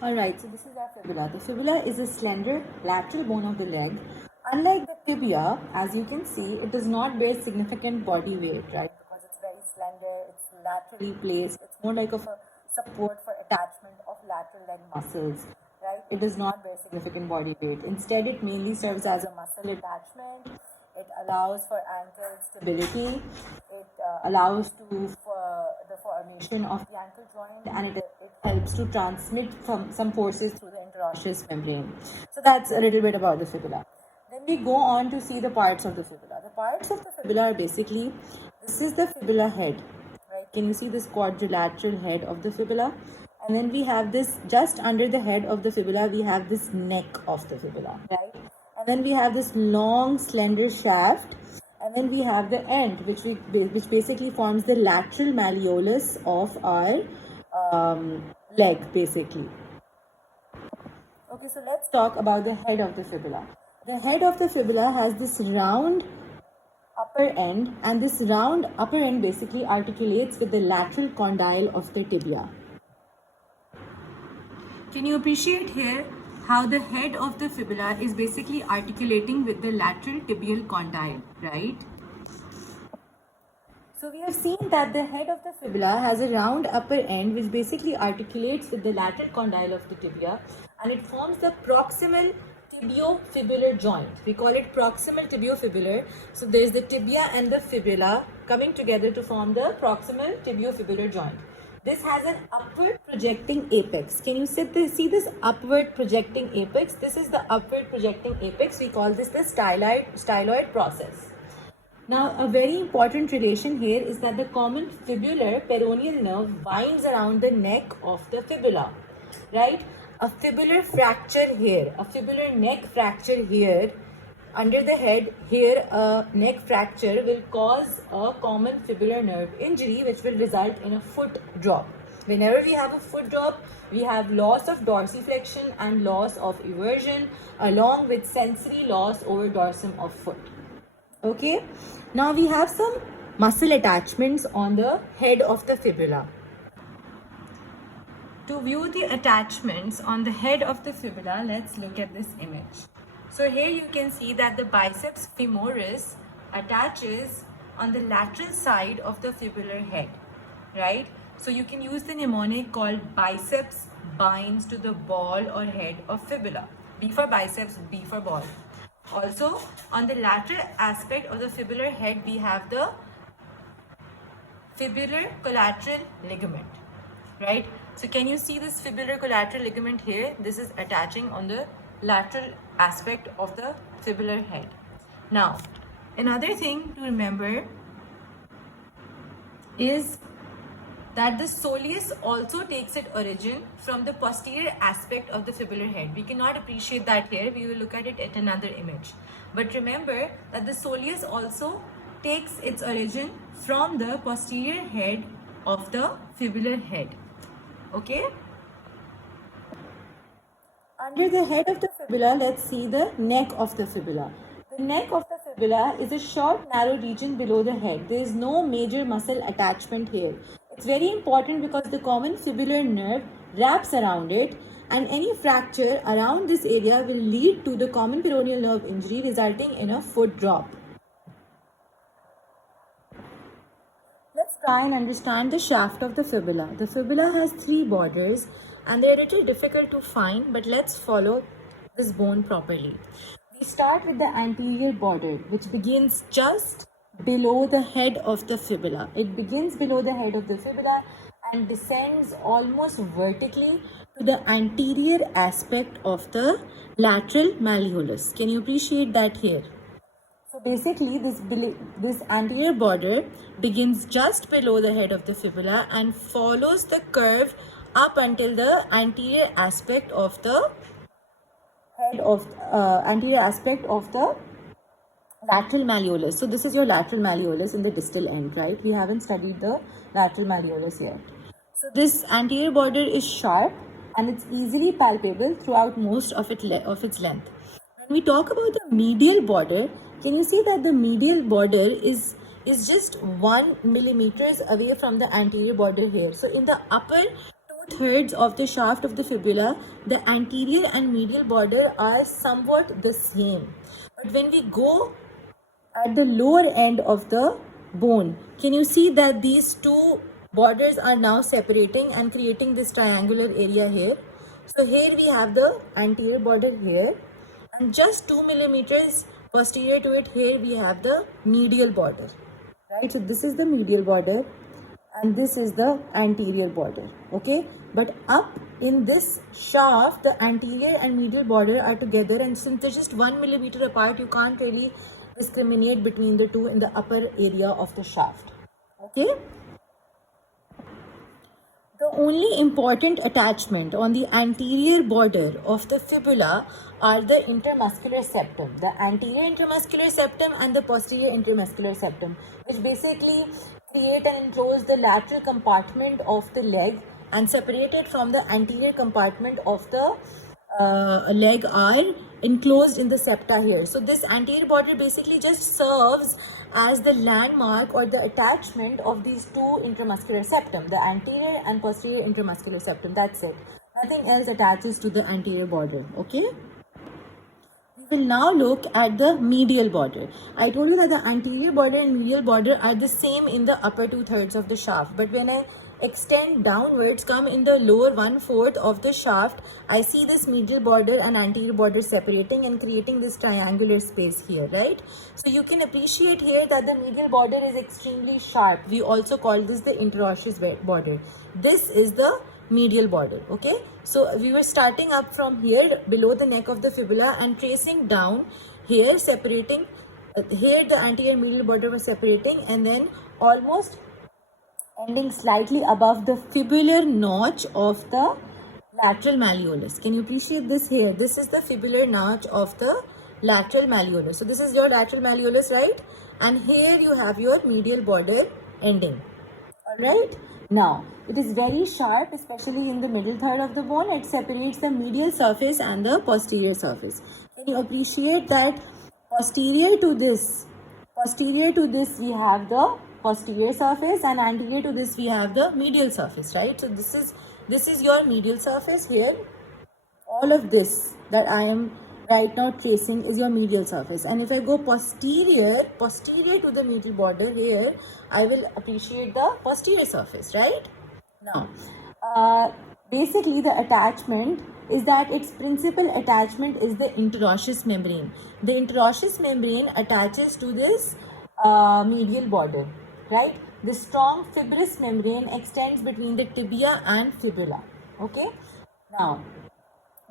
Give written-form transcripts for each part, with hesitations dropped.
Alright, so this is our fibula. The fibula is a slender lateral bone of the leg. Unlike the tibia, as you can see, it does not bear significant body weight, right? Because it's very slender, it's laterally placed. It's more like of a support for attachment of lateral leg muscles, right? It does not bear significant body weight. Instead, it mainly serves as a muscle attachment. It allows for ankle stability. It allows for the formation of the ankle joint, and it helps to transmit some forces through the interosseous membrane. So that's a little bit about the fibula. Then we go on to see the parts of the fibula. The parts of the fibula are basically, this is the fibula head, right? Can you see this quadrilateral head of the fibula? And then we have this, just under the head of the fibula, we have this neck of the fibula, right? And then we have this long slender shaft, and then we have the end, which basically forms the lateral malleolus of our leg, basically. Okay, so let's talk about the head of the fibula. The head of the fibula has this round upper end, and this round upper end basically articulates with the lateral condyle of the tibia. Can you appreciate here how the head of the fibula is basically articulating with the lateral tibial condyle, right? So we have seen that the head of the fibula has a round upper end which basically articulates with the lateral condyle of the tibia, and it forms the proximal tibiofibular joint. We call it proximal tibiofibular. So there is the tibia and the fibula coming together to form the proximal tibiofibular joint. This has an upward projecting apex. Can you see this upward projecting apex? This is the upward projecting apex. We call this the styloid process. Now, a very important relation here is that the common fibular peroneal nerve winds around the neck of the fibula, right? A fibular fracture here, a fibular neck fracture here, under the head here, a neck fracture will cause a common fibular nerve injury, which will result in a foot drop. Whenever we have a foot drop, we have loss of dorsiflexion and loss of eversion, along with sensory loss over dorsum of foot. Okay, now we have some muscle attachments on the head of the fibula. To view the attachments on the head of the fibula, let's look at this image. So here you can see that the biceps femoris attaches on the lateral side of the fibular head, right? So you can use the mnemonic called biceps binds to the ball or head of fibula. B for biceps, B for ball. Also, on the lateral aspect of the fibular head, we have the fibular collateral ligament, right? So can you see this fibular collateral ligament here? This is attaching on the lateral aspect of the fibular head. Now, another thing to remember is that the soleus also takes its origin from the posterior aspect of the fibular head. We cannot appreciate that here. We will look at it at another image. But remember that the soleus also takes its origin from the posterior head of the fibular head. Okay? Under the head of the fibula, let's see the neck of the fibula. The neck of the fibula is a short, narrow region below the head. There is no major muscle attachment here. It's very important because the common fibular nerve wraps around it, and any fracture around this area will lead to the common peroneal nerve injury, resulting in a foot drop. Let's try and understand the shaft of the fibula. The fibula has three borders, and they're a little difficult to find, but let's follow this bone properly. We start with the anterior border, which begins just below the head of the fibula. It begins below the head of the fibula and descends almost vertically to the anterior aspect of the lateral malleolus. Can you appreciate that here? So basically, this anterior border begins just below the head of the fibula and follows the curve up until the anterior aspect of the anterior aspect of the lateral malleolus. So this is your lateral malleolus in the distal end, right? We haven't studied the lateral malleolus yet. So this anterior border is sharp and it's easily palpable throughout most of its length. When we talk about the medial border, can you see that the medial border is just 1 millimeters away from the anterior border here? So in the upper thirds of the shaft of the fibula, the anterior and medial border are somewhat the same. But when we go at the lower end of the bone, can you see that these two borders are now separating and creating this triangular area here? So here we have the anterior border here, and just 2 millimeters posterior to it, here we have the medial border, right? So this is the medial border and this is the anterior border, okay? But up in this shaft, the anterior and medial border are together, and since they're just 1 millimeter apart, you can't really discriminate between the two in the upper area of the shaft, okay? The only important attachment on the anterior border of the fibula are the intermuscular septum, the anterior intermuscular septum and the posterior intermuscular septum, which basically create and enclose the lateral compartment of the leg and separate it from the anterior compartment of the leg are enclosed in the septa here. So this anterior border basically just serves as the landmark or the attachment of these two intramuscular septum, the anterior and posterior intramuscular septum. That's it. Nothing else attaches to the anterior border, okay? We will now look at the medial border. I told you that the anterior border and medial border are the same in the upper 2/3 of the shaft, but when I extend downwards, come in the lower 1/4 of the shaft, I see this medial border and anterior border separating and creating this triangular space here, right? So you can appreciate here that the medial border is extremely sharp. We also call this the interosseous border. This is the medial border, okay? So we were starting up from here below the neck of the fibula and tracing down here, separating here the anterior medial border was separating, and then almost ending slightly above the fibular notch of the lateral malleolus. Can you appreciate this here? This is the fibular notch of the lateral malleolus. So this is your lateral malleolus, right? And here you have your medial border ending. Alright? Now, it is very sharp, especially in the middle third of the bone. It separates the medial surface and the posterior surface. Can you appreciate that posterior to this we have the posterior surface, and anterior to this we have the medial surface, right? So this is your medial surface here. All of this that I am right now tracing is your medial surface, and if I go posterior to the medial border here, I will appreciate the posterior surface, right? Now, basically the attachment is that its principal attachment is the interosseous membrane. The interosseous membrane attaches to this medial border, right? The strong fibrous membrane extends between the tibia and fibula, okay? Now,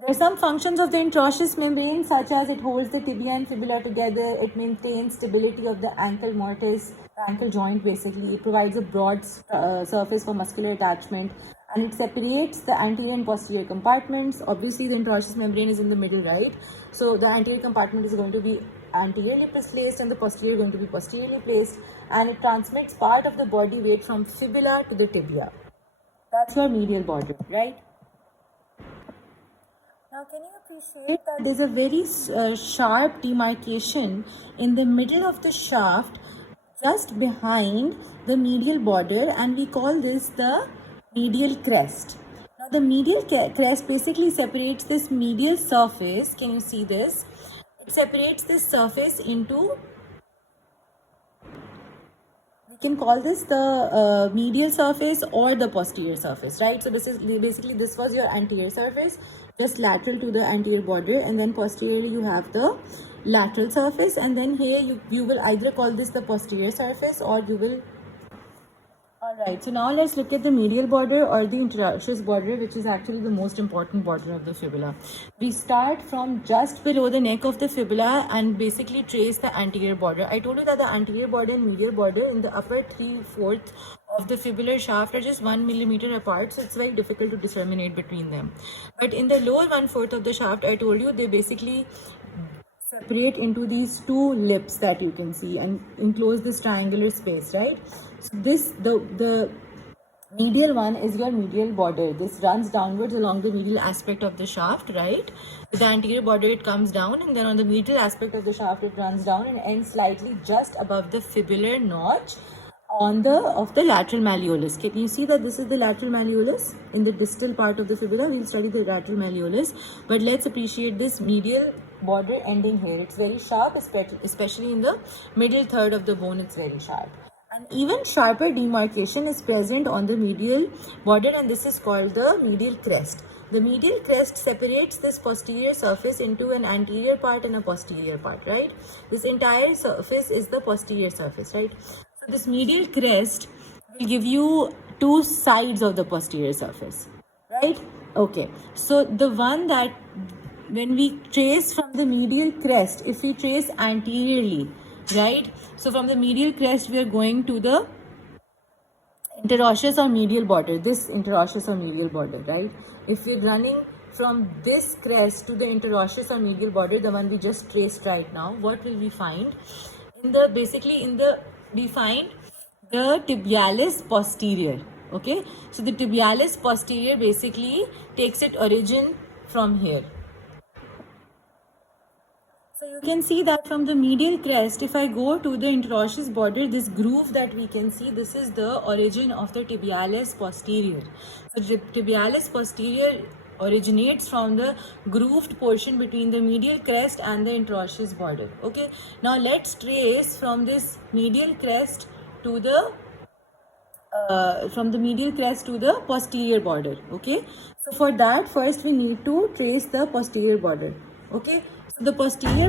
there are some functions of the interosseous membrane, such as it holds the tibia and fibula together, it maintains stability of the ankle mortise, the ankle joint basically, it provides a broad surface for muscular attachment, and it separates the anterior and posterior compartments. Obviously, the interosseous membrane is in the middle, right? So the anterior compartment is going to be anteriorly placed and the posterior going to be posteriorly placed, and it transmits part of the body weight from fibula to the tibia. That's your medial border, right? Now, can you appreciate that there's a very sharp demarcation in the middle of the shaft just behind the medial border, and we call this the medial crest. Now, the medial crest basically separates this medial surface. Can you see this? It separates this surface into, we can call this the medial surface or the posterior surface, right? So this is basically, this was your anterior surface, just lateral to the anterior border, and then posteriorly you have the lateral surface, and then here you will either call this the posterior surface or you will. Alright, so now let's look at the medial border or the interosseous border, which is actually the most important border of the fibula. We start from just below the neck of the fibula and basically trace the anterior border. I told you that the anterior border and medial border in the upper 3/4 of the fibular shaft are just 1 millimeter apart, so it's very difficult to discriminate between them. But in the lower 1/4 of the shaft, I told you they basically separate into these two lips that you can see and enclose this triangular space, right? So this, the medial one is your medial border. This runs downwards along the medial aspect of the shaft, right? With the anterior border it comes down, and then on the medial aspect of the shaft it runs down and ends slightly just above the fibular notch on the lateral malleolus. Can you see that this is the lateral malleolus? In the distal part of the fibula, we'll study the lateral malleolus. But let's appreciate this medial border ending here. It's very sharp, especially in the middle third of the bone. It's very sharp. An even sharper demarcation is present on the medial border, and this is called the medial crest. The medial crest separates this posterior surface into an anterior part and a posterior part, right? This entire surface is the posterior surface, right? So this medial crest will give you two sides of the posterior surface, right? Okay, so the one that when we trace from the medial crest, if we trace anteriorly, right? So from the medial crest, we are going to the interosseous or medial border, this interosseous or medial border, right? If we're running from this crest to the interosseous or medial border, the one we just traced right now, what will we find? We find the tibialis posterior, okay? So the tibialis posterior basically takes its origin from here. So you can see that from the medial crest, if I go to the interosseous border, this groove that we can see, this is the origin of the tibialis posterior. So the tibialis posterior originates from the grooved portion between the medial crest and the interosseous border. Okay. Now let's trace from this medial crest to the posterior border. Okay, so for that, first we need to trace the posterior border. Okay, so the posterior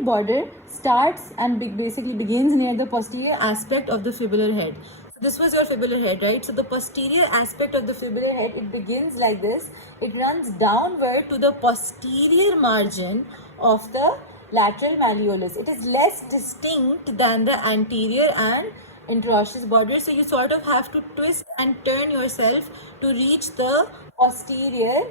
border starts and basically begins near the posterior aspect of the fibular head. So this was your fibular head, right? So the posterior aspect of the fibular head, it begins like this. It runs downward to the posterior margin of the lateral malleolus. It is less distinct than the anterior and interosseous border, so you sort of have to twist and turn yourself to reach the posterior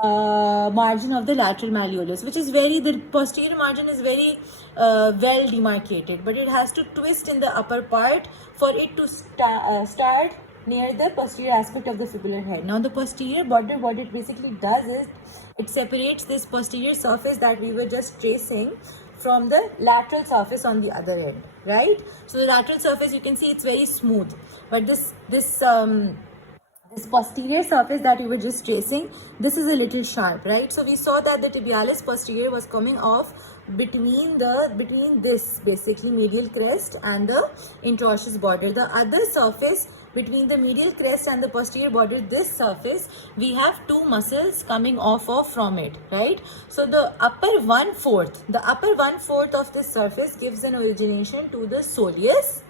margin of the lateral malleolus, which is the posterior margin is very well demarcated, but it has to twist in the upper part for it to start near the posterior aspect of the fibular head. Now the posterior border, what it basically does is it separates this posterior surface that we were just tracing from the lateral surface on the other end, right? So the lateral surface, you can see it's very smooth, but this posterior surface that we were just tracing, this is a little sharp, right? So we saw that the tibialis posterior was coming off between this basically medial crest and the interosseous border. The other surface between the medial crest and the posterior border, this surface, we have two muscles coming off of from it, right? So the upper 1/4 of this surface gives an origination to the soleus,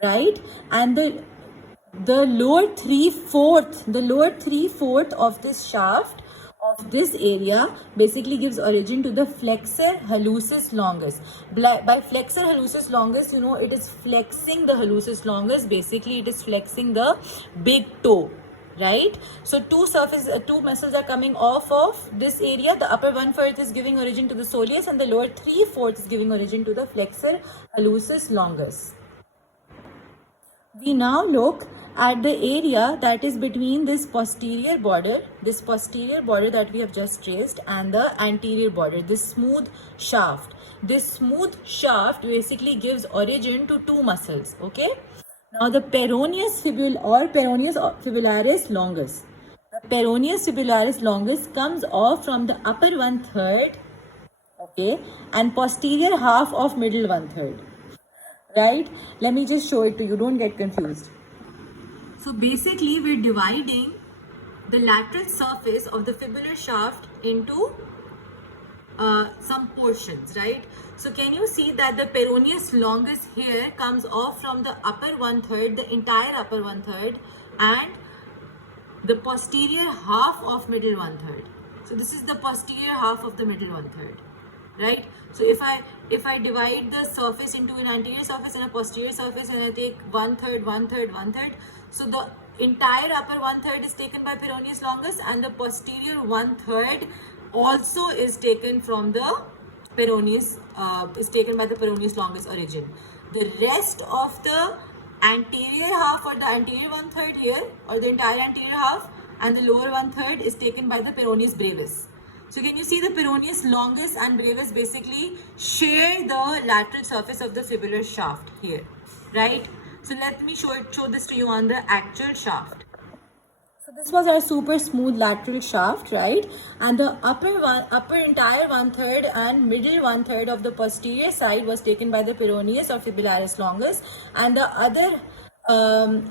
right? And the lower 3/4 of this shaft of this area basically gives origin to the flexor hallucis longus. By flexor hallucis longus, you know, it is flexing the hallucis longus. Basically, it is flexing the big toe, right? So two muscles are coming off of this area. The upper 1/4 is giving origin to the soleus, and the lower 3/4 is giving origin to the flexor hallucis longus. We now look at the area that is between this posterior border that we have just traced, and the anterior border, this smooth shaft. This smooth shaft basically gives origin to two muscles, okay? Now the peroneus fibularis longus. The peroneus fibularis longus comes off from the upper 1/3, okay, and posterior half of middle 1/3. Right? Let me just show it to you. Don't get confused. So basically, we're dividing the lateral surface of the fibular shaft into some portions, right? So can you see that the peroneus longus here comes off from the upper 1/3, the entire upper 1/3, and the posterior half of middle 1/3. So this is the posterior half of the middle 1/3. Right? So if I divide the surface into an anterior surface and a posterior surface, and I take 1/3, 1/3, 1/3, so the entire upper 1/3 is taken by peroneus longus, and the posterior 1/3 also is taken from the peroneus by the peroneus longus origin. The rest of the anterior half, or the anterior 1/3 here, or the entire anterior half, and the lower 1/3 is taken by the peroneus brevis. So can you see the peroneus longus and brevis basically share the lateral surface of the fibular shaft here, right? So let me show this to you on the actual shaft. So this was our super smooth lateral shaft, right? And the upper entire 1/3 and middle 1/3 of the posterior side was taken by the peroneus or fibularis longus, and the other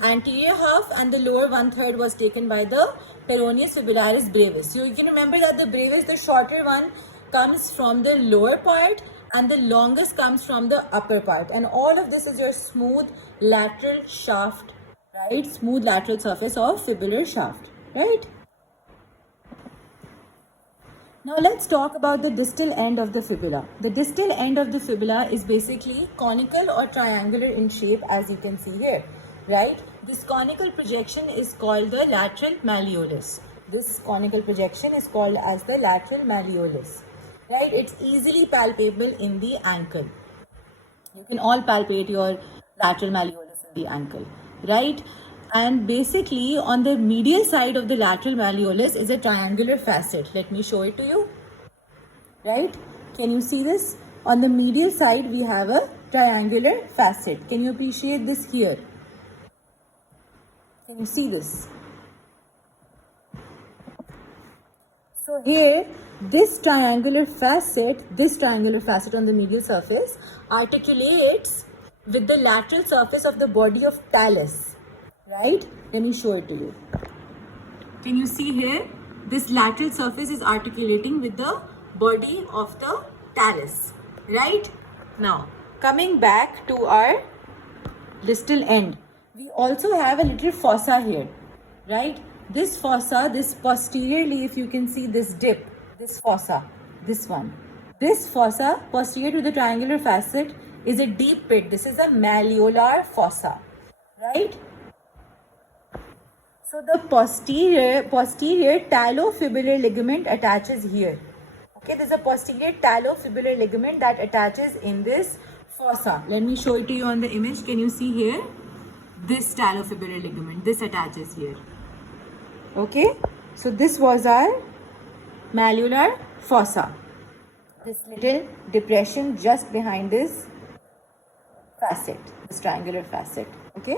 anterior half and the lower 1/3 was taken by the peroneus fibularis brevis. So you can remember that the brevis, the shorter one, comes from the lower part and the longest comes from the upper part. And all of this is your smooth lateral shaft, right? Smooth lateral surface of fibular shaft, right? Now let's talk about the distal end of the fibula. The distal end of the fibula is basically conical or triangular in shape, as you can see here, right? This conical projection is called the lateral malleolus. This conical projection is called as the lateral malleolus, right? It's easily palpable in the ankle. You can all palpate your lateral malleolus in the ankle, right? And basically on the medial side of the lateral malleolus is a triangular facet. Let me show it to you, right? Can you see this? On the medial side we have a triangular facet. Can you appreciate this here? Can you see this? So here, this triangular facet on the medial surface articulates with the lateral surface of the body of talus, right? Let me show it to you. Can you see here? This lateral surface is articulating with the body of the talus, right? Now, coming back to our distal end, we also have a little fossa here, right? This fossa, this posteriorly, if you can see this dip, this fossa, this one. This fossa, posterior to the triangular facet, is a deep pit. This is a malleolar fossa, right? So the posterior talofibular ligament attaches here. Okay, there's a posterior talofibular ligament that attaches in this fossa. Let me show it to you on the image. Can you see here? This talofibular ligament, this attaches here. Okay, so this was our malleolar fossa. This little depression just behind this facet, this triangular facet. Okay.